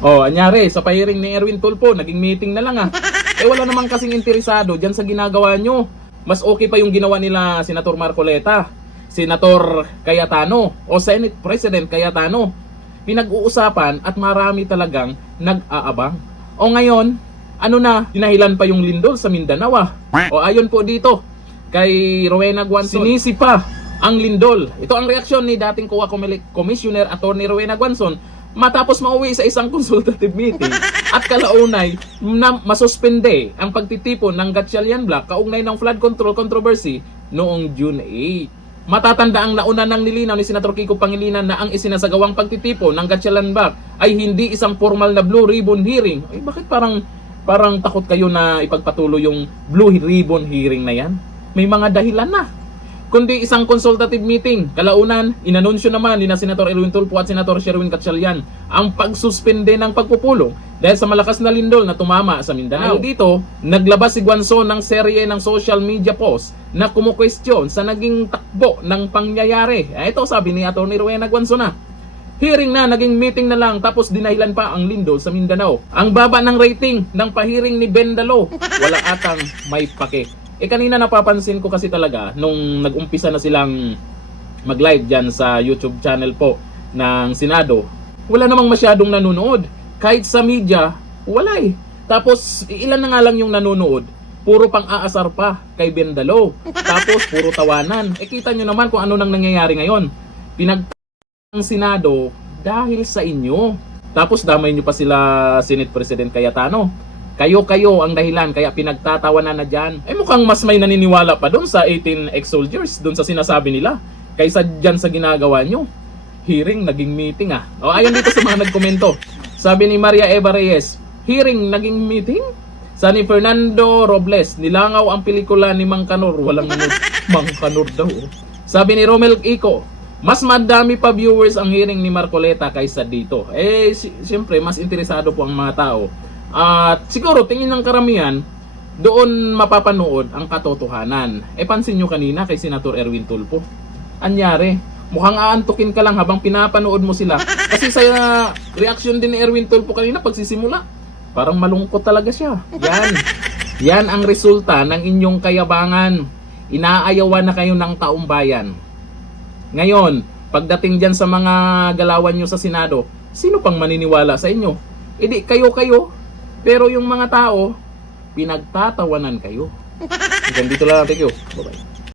Oh, anyari, sa pahiring ni Erwin Tulfo, naging meeting na lang ah. Eh wala namang kasing interesado dyan sa ginagawa nyo. Mas okay pa yung ginawa nila Senator Marcoleta, Senator Cayetano, o Senate President Cayetano. Pinag-uusapan at marami talagang nag-aabang. O ngayon, ano na, dinahilan pa yung lindol sa Mindanao ah. O ayon po dito, kay Rowena Guanzon, sinisi pa ang lindol. Ito ang reaksyon ni dating COA Commissioner Attorney Rowena Guanzon matapos mauwi sa isang consultative meeting at kalaunay na masuspende ang pagtitipon ng Gatchalian Block kaugnay ng flood control controversy noong June 8. Matatanda ang nauna ng nilinaw ni Senator Kiko Pangilinan na ang isinasagawang pagtitipon ng Gatchalian Block ay hindi isang formal na Blue Ribbon hearing. Ay bakit parang takot kayo na ipagpatuloy yung Blue Ribbon hearing na yan? May mga dahilan na. Kundi isang consultative meeting. Kalaunan, inanunsyo naman ni na Senator Erwin Tulfo at Senator Sherwin Gatchalian ang pagsuspende ng pagpupulong dahil sa malakas na lindol na tumama sa Mindanao. Dito, naglabas si Guanzon ng serye ng social media post na kumukwestiyon sa naging takbo ng pangyayari. Ito sabi ni Atty. Rowena Guanzon na, hearing na, naging meeting na lang tapos dinahilan pa ang lindol sa Mindanao. Ang baba ng rating ng pahiring ni Bendalo, wala atang may pake. Kanina napapansin ko kasi talaga nung nag-umpisa na silang mag-live dyan sa YouTube channel po ng Senado, wala namang masyadong nanonood. Kahit sa media, wala eh. Tapos ilan na nga lang yung nanonood, puro pang aasar pa kay Bendalo. Tapos puro tawanan. Kita nyo naman kung ano nang nangyayari ngayon. Ang Senado dahil sa inyo. Tapos damay nyo pa sila Senate President Cayetano. Kayo ang dahilan kaya pinagtatawanan na dyan. Mukhang mas may naniniwala pa doon sa 18 ex-soldiers, doon sa sinasabi nila, kaysa dyan sa ginagawa nyo. Hearing, naging meeting ah. O ayon dito sa mga nagkomento. Sabi ni Maria Eva Reyes, hearing, naging meeting? Sa ni Fernando Robles, nilangaw ang pelikula ni Mang Kanor. Walang Mang Kanor daw. Sabi ni Romel Ico, mas madami pa viewers ang hearing ni Marcoleta kaysa dito. Siyempre, mas interesado po ang mga tao. At siguro tingin ng karamihan doon mapapanood ang katotohanan. Pansin nyo kanina kay Senator Erwin Tulfo, anyari, mukhang aantukin ka lang habang pinapanood mo sila. Kasi sa reaction din ni Erwin Tulfo kanina pagsisimula, parang malungkot talaga siya. Yan ang resulta ng inyong kayabangan. Inaayawan na kayo ng taong bayan. Ngayon, pagdating dyan sa mga galawan nyo sa Senado, sino pang maniniwala sa inyo? Di kayo. Pero yung mga tao, pinagtatawanan kayo. Hanggang dito lang. Thank you. Bye-bye.